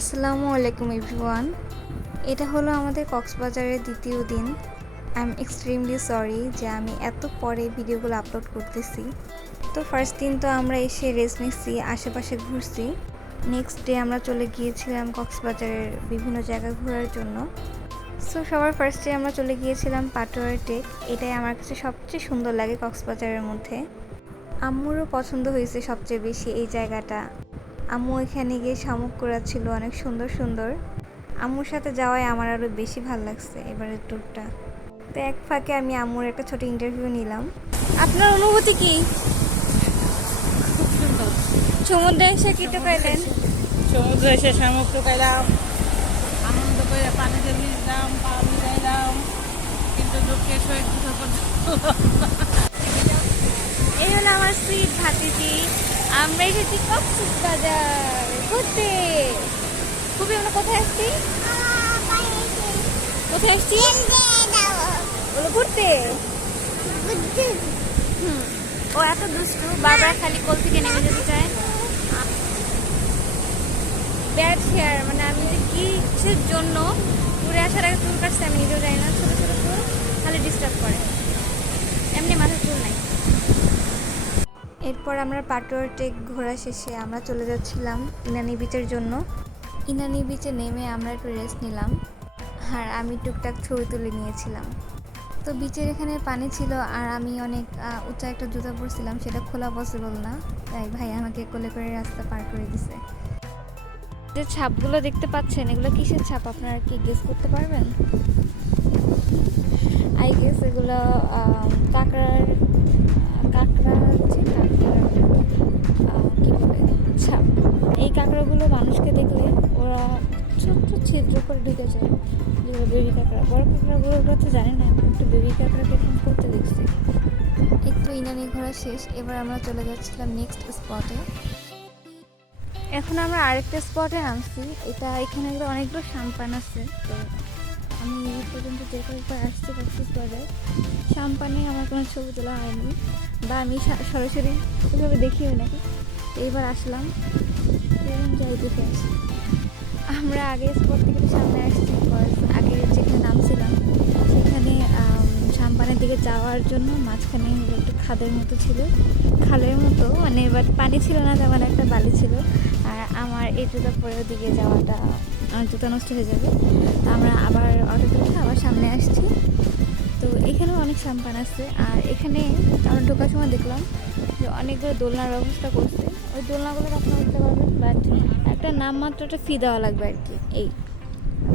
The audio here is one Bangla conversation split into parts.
আসসালামু আলাইকুম এভরিওয়ান। এটা হলো আমাদের কক্সবাজারের দ্বিতীয় দিন। আই এম এক্সট্রিমলি সরি যে আমি এত পরে ভিডিওগুলো আপলোড করতেছি। তো ফার্স্ট দিন তো আমরা এসে রেস্ট নিচ্ছি, আশেপাশে ঘুরছি। নেক্সট ডে আমরা চলে গিয়েছিলাম কক্সবাজারের বিভিন্ন জায়গা ঘোরার জন্য। সো সবার ফার্স্টে আমরা চলে গিয়েছিলাম পাটোয়ার টেক। এটাই আমার কাছে সবচেয়ে সুন্দর লাগে কক্সবাজারের মধ্যে। আম্মুরও পছন্দ হয়েছে সবচেয়ে বেশি এই জায়গাটা। আম্মু এখানে গিয়ে শামুক কুড়াচ্ছিল অনেক সুন্দর সুন্দর। আম্মুর সাথে যাওয়ায় আমার আরও বেশি ভালো লাগছে এবারের ট্যুরটা। তো এক ফাঁকে আমি আম্মুর একটা ছোট ইন্টারভিউ নিলাম। আপনার অনুভূতি কি? খুব সুন্দর। সমুদ্রে এসে কি টোকাইলেন? সমুদ্র এসে শামুক টোকাইলাম, আনন্দ করে পানিতে ভিজলাম, পা ভিজাইলাম, কিন্তু দুঃখে শহীদ এই হলো আমার সুইট ভাতিজি। আমরা এসেছি কক্সবাজার ঘুরতে। খুবই আমরা কোথায় আসছি? কোথায় আসছি? বলো ঘুরতে। ও এত দুষ্টু, বারবার খালি কোল থেকে নেমে যেতে চায়। ব্যাড হেয়ার, মানে আমি যে কিসের জন্য ঘুরে আসার আগে চুল কাটছে আমি নিজেও জানি না। ছোটো ছোটো চুল খালি ডিস্টার্ব করে, এমনি মাথার চুল নাই। এরপর আমরা পাটোয়ার টেক ঘোরা শেষে আমরা চলে যাচ্ছিলাম ইনানি বিচের জন্য। ইনানি বিচে নেমে আমরা একটু রেস্ট নিলাম, আর আমি টুকটাক ছবি তুলে নিয়েছিলাম। তো বিচের এখানে পানি ছিল, আর আমি অনেক উঁচা একটা জুতা পরছিলাম, সেটা খোলা পসিবল না, তাই ভাই আমাকে কোলে করে রাস্তা পার করে দিছে। যে ছাপগুলো দেখতে পাচ্ছেন, এগুলো কিসের ছাপ আপনারা কি গেস করতে পারবেন? আই গেস এগুলো কাঁকড়ার কী বলে ছাপ। এই কাঁকড়াগুলো মানুষকে দেখলে ওরা ছোট্ট ছিদ্র করে ঢুকে যায়, যেগুলো বেবি কাঁকড়া। বড় কাঁকড়াগুলোর কথা জানি না, একটু বেবি কাঁকড়াকে এখন করতে দেখছি। একটু ইনানি ঘোরা শেষ, এবার আমরা চলে যাচ্ছিলাম নেক্সট স্পটে। এখন আমরা আরেকটা স্পটে নামছি। এখানে অনেকগুলো সাম্পান আছে। তো আমি এই পর্যন্ত যে কয়েকবার আসছি কক্সবাজারে, সাম্পানে আমার কোনো ছবি তোলা হয়নি, বা আমি সরাসরি ওইভাবে দেখিও নাকি। তো এইবার আসলাম, যাই দেখে আসি। আমরা আগে স্পট থেকে সামনে আসছি, আগে যেখানে নামছিলাম সেখানে সাম্পানের দিকে যাওয়ার জন্য মাঝখানে একটু খাদের মতো ছিল, খালের মতো, মানে বাট পানি ছিল না, তেমন একটা বালি ছিল। আর আমার এই জুতা পরের দিকে যাওয়াটা আমার জুতা নষ্ট হয়ে যাবে। তো আমরা আবার অটোতে উঠে আবার সামনে আসছি। তো এখানেও অনেক সাম্পান আছে, আর এখানে আমরা ঢোকার সময় দেখলাম যে অনেকগুলো দোলনার ব্যবস্থা করছে। ওই দোলনাগুলো আপনারা উঠতে পারবেন, বাট একটা নামমাত্র একটা ফি দেওয়া লাগবে আর কি।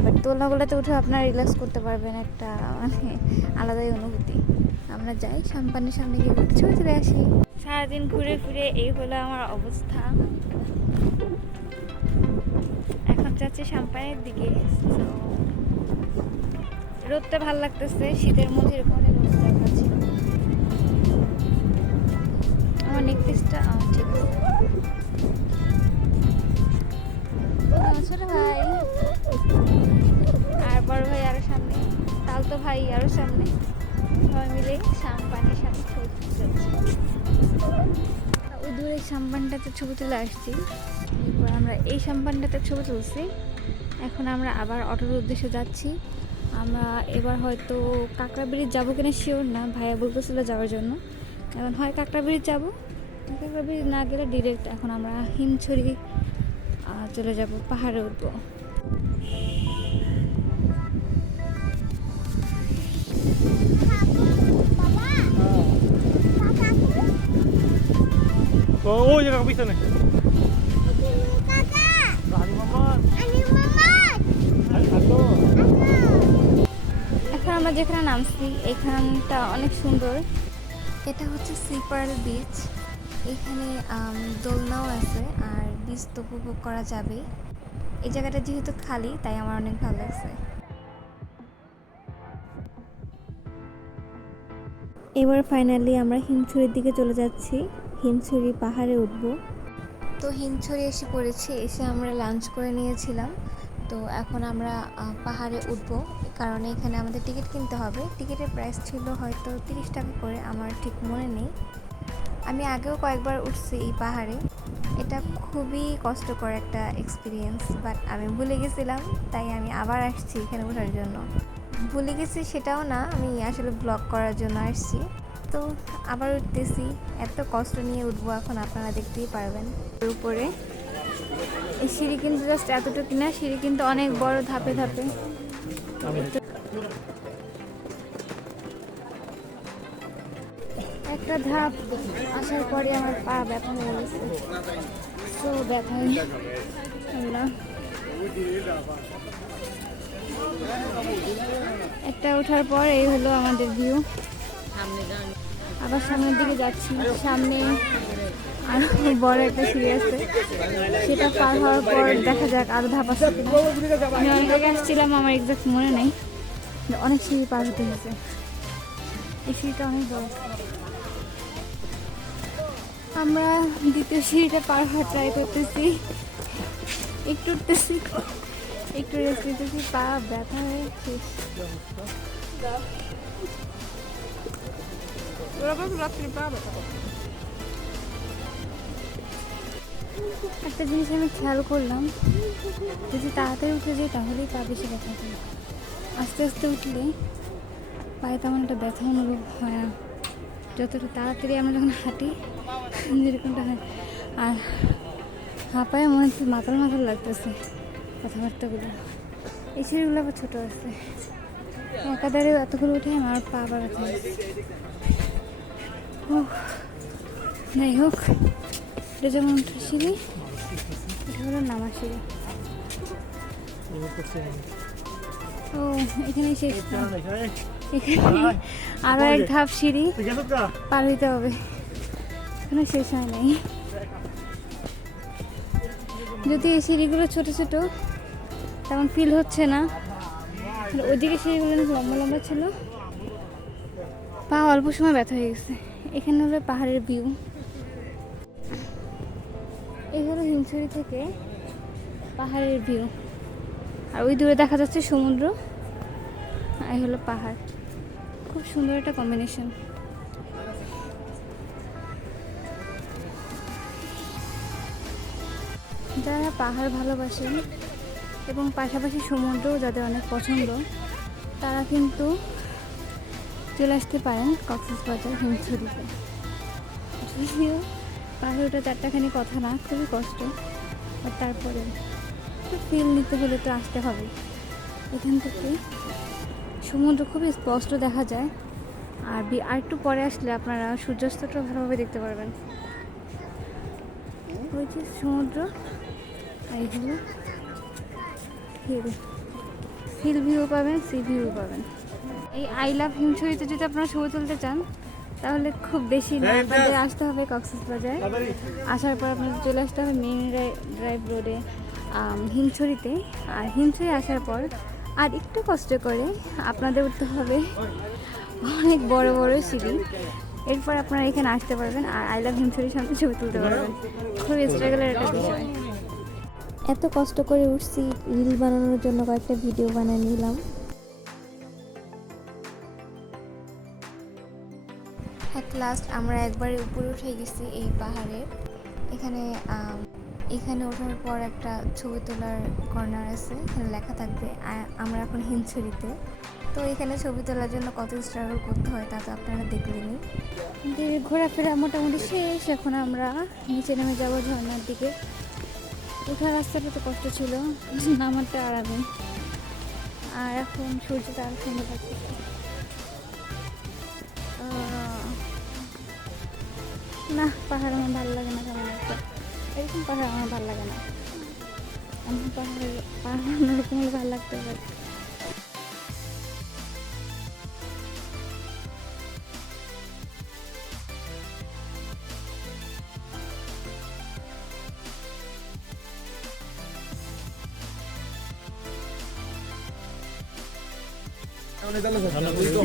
বাট দোলনাগুলোতে উঠে আপনারা রিল্যাক্স করতে পারবেন, একটা মানে আলাদাই অনুভূতি। আমরা যাই সাম্পানের সামনে গিয়ে ছবি তুলে আসি। সারাদিন ঘুরে ফিরে এই হলো আমার অবস্থা। এখন যাচ্ছি সাম্পানের দিকে। রোদটা ভালো লাগতেছে, শীতের মধ্যে এরকম অনেক রোদ দরকার ছিল। আমার নেকলেসটা ঠিক আছে। ছোট ভাই আর বড় ভাই আরো সামনে, তালতো ভাই আরো সামনে, সবাই মিলে সাম্পানের সামনে ছবি তুলতে যাচ্ছি। ওই দূরে সাম্পানটাতে ছবি তুলে আসছি, এরপর আমরা এই সাম্পানটাতে ছবি তুলছি। এখন আমরা আবার অটোর উদ্দেশ্যে যাচ্ছি। আমরা এবার হয়তো কাঁকড়া ব্রিজ যাবো কিনা শিওর না, ভাইয়া বলতেছিল যাওয়ার জন্য। এখন হয় কাঁকড়া ব্রিজ যাবো, কাঁকড়া ব্রিজ না গেলে ডিরেক্ট এখন আমরা হিমছড়ি চলে যাব, পাহাড়ে উঠবো। ওই জায়গা পিছনে এখন আমরা যেখানে নামছি এখানটা অনেক সুন্দর। এটা হচ্ছে সি পার্ল বিচ। এখানে দোলনাও আছে, আর বিচ তো উপভোগ করা যাবে। এই জায়গাটা যেহেতু খালি, তাই আমার অনেক ভালো লাগছে। এবার ফাইনালি আমরা হিমছড়ির দিকে চলে যাচ্ছি, হিমছড়ি পাহাড়ে উঠব। তো হিমছড়ি এসে পড়েছি, এসে আমরা লাঞ্চ করে নিয়েছিলাম। তো এখন আমরা পাহাড়ে উঠব, কারণ এখানে আমাদের টিকিট কিনতে হবে। টিকিটের প্রাইস ছিল হয়তো 30 টাকা করে, আমার ঠিক মনে নেই। আমি আগেও কয়েকবার উঠছি এই পাহাড়ে। এটা খুবই কষ্টকর একটা এক্সপিরিয়েন্স, বাট আমি ভুলে গেছিলাম, তাই আমি আবার আসছি এখানে ওঠার জন্য। ভুলে গেছি সেটাও না, আমি আসলে ব্লগ করার জন্য আসছি। তো আবার উঠতেছি, এত কষ্ট নিয়ে উঠবো এখন, আপনারা দেখতেই পারবেন। উপরে এই সিঁড়ি কিন্তু জাস্ট এতটুকু না, সিঁড়ি কিন্তু অনেক বড়, ধাপে ধাপে। একটা ধাপ আসার পরে আমার পা ব্যথা হয়ে গেছে, তো ব্যথা আল্লাহ। একটা ওঠার পর এই হলো আমাদের ভিউ। আবার সামনের দিকে যাচ্ছি, সামনে আরো বড় একটা সিঁড়ি আছে, সেটা পার হওয়ার পর দেখা যাক আরো ধাপ আছে কিনা। আমি অনেক আগে আসছিলাম, আমার এক্সাক্ট মনে নেই, অনেক সিঁড়ি পার হতে হয়েছে। এই সিঁড়িটা অনেক বড়। আমরা দ্বিতীয় সিঁড়িটা পার হওয়ার ট্রাই করতেছি, একটু উঠতেছি, একটু রেস্ট নিতেছি, পা ব্যথা হয়ে শেষ। একটা জিনিস আমি খেয়াল করলাম, যদি তাড়াতাড়ি উঠে যাই তাহলেই পা বেশি ব্যথা করে, আস্তে আস্তে উঠলে পায়ে তেমন একটা ব্যথা অনুভব হয় না। যতটা তাড়াতাড়ি আমরা যখন হাঁটি যেরকমটা হয়, আর হাঁপায়ে মনে হচ্ছে মাথার মাথার লাগতেছে কথাবার্তাগুলো। এই সিঁড়িগুলো আবার ছোটো আছে, একাধারে এতগুলো উঠে আমার পা আবার ব্যথা হয়েছে। যাই হোক, এটা যেমন উঠার সিঁড়ি, এটা হলো নামার সিঁড়ি। ও এখানে শেষ না, এখানে আরো এক ধাপ সিঁড়ি পার হইতে হবে, এখানে শেষ হয় নাই। যদি এই সিঁড়িগুলো ছোট ছোট তেমন ফিল হচ্ছে না, ওইদিকে সিঁড়িগুলো লম্বা লম্বা ছিল, পা অল্প সময় ব্যথা হয়ে গেছে। এখানে হলো পাহাড়ের ভিউ, এই হলো হিমছড়ি থেকে পাহাড়ের ভিউ, আর ওই দূরে দেখা যাচ্ছে সমুদ্র, আর এই হলো পাহাড়। খুব সুন্দর একটা কম্বিনেশন। যারা পাহাড় ভালোবাসেন এবং পাশাপাশি সমুদ্র যাদের অনেক পছন্দ, তারা কিন্তু চলে আসতে পারেন কক্সবাজার হিমছড়িতে। যদিও পাহাড়ে ওটা চারটাখানি কথা না, খুবই কষ্ট, আর তারপরে ফিল নিতে হলে তো আসতে হবে। এখান থেকে সমুদ্র খুবই স্পষ্ট দেখা যায়, আর একটু পরে আসলে আপনারা সূর্যাস্তটা ভালোভাবে দেখতে পারবেন। ওই যে সমুদ্র, আর এই হলো হিল ভিউ পাবেন, সি ভিউ পাবেন। এই আই লাভ হিমছড়িতে যদি আপনারা ছবি তুলতে চান তাহলে খুব বেশি না, আপনাদের আসতে হবে কক্সবাজার। আসার পর আপনাদের চলে আসতে হবে মেইন ড্রাইভ রোডে হিমছড়িতে, আর হিমছড়ি আসার পর আর একটু কষ্ট করে আপনাদের উঠতে হবে অনেক বড় বড় সিঁড়ি, এরপর আপনারা এখানে আসতে পারবেন আর আই লাভ হিমছড়ির সামনে ছবি তুলতে পারবেন। খুব স্ট্রাগলের একটা বিষয়। এত কষ্ট করে উঠছি, রিল বানানোর জন্য কয়েকটা ভিডিও বানিয়ে নিলাম। অ্যাট লাস্ট আমরা একবারে উপরে উঠে গেছি এই পাহাড়ে। এখানে ওঠার পর একটা ছবি তোলার কর্নার আছে, এখানে লেখা থাকবে আমরা এখন হিমছড়িতে। তো এখানে ছবি তোলার জন্য কত স্ট্রাগল করতে হয় তা তো আপনারা দেখলেনই। ঘোরাফেরা মোটামুটি শেষ, এখন আমরা নিচে নেমে যাবো ঝর্ণার দিকে। ওঠার রাস্তাটা তো কষ্ট ছিল, নামারটা আরামে। আর এখন সূর্যটা আরো সুন্দর লাগতেছে। না, পাহাড় আমার ভালো লাগে না, কেমন একটা এরকম পাহাড় আমার ভালো লাগে না। আমার পাহাড় অন্যরকম হলে ভালো লাগতে পারে।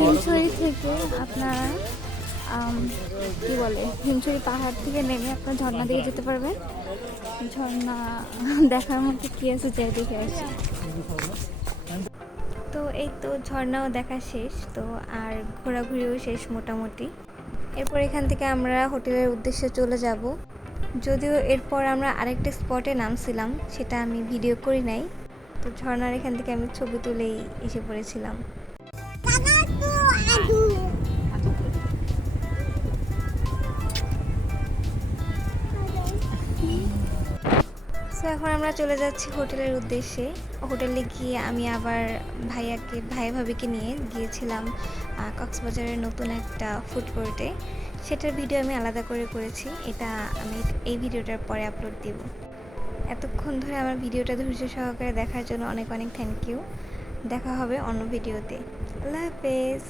হিমছড়ি থেকে আপনারা কি বলে হিমছড়ি পাহাড় থেকে নেমে আপনার ঝর্ণা দিকে যেতে পারবেন। ঝর্ণা দেখার মধ্যে কি আছে যাই দেখে আসি। তো এই তো ঝর্ণাও দেখা শেষ, তো আর ঘোরাঘুরিও শেষ মোটামুটি। এরপর এখান থেকে আমরা হোটেলের উদ্দেশ্যে চলে যাব। যদিও এরপর আমরা আরেকটা স্পটে নামছিলাম, সেটা আমি ভিডিও করি নাই। তো ঝর্ণার এখান থেকে আমি ছবি তুলেই এসে পড়েছিলাম। সো এখন আমরা চলে যাচ্ছি হোটেলের উদ্দেশ্যে। হোটেলে গিয়ে আমি আবার ভাই ভাবিকে নিয়ে গিয়েছিলাম কক্সবাজারের নতুন একটা ফুড কোর্টে। সেটার ভিডিও আমি আলাদা করে করেছি, এটা আমি এই ভিডিওটার পরে আপলোড দেব। এতক্ষণ ধরে আমার ভিডিওটা ধৈর্য সহকারে দেখার জন্য অনেক অনেক থ্যাংক ইউ। দেখা হবে অন্য ভিডিওতে। আল্লাহ হাফেজ।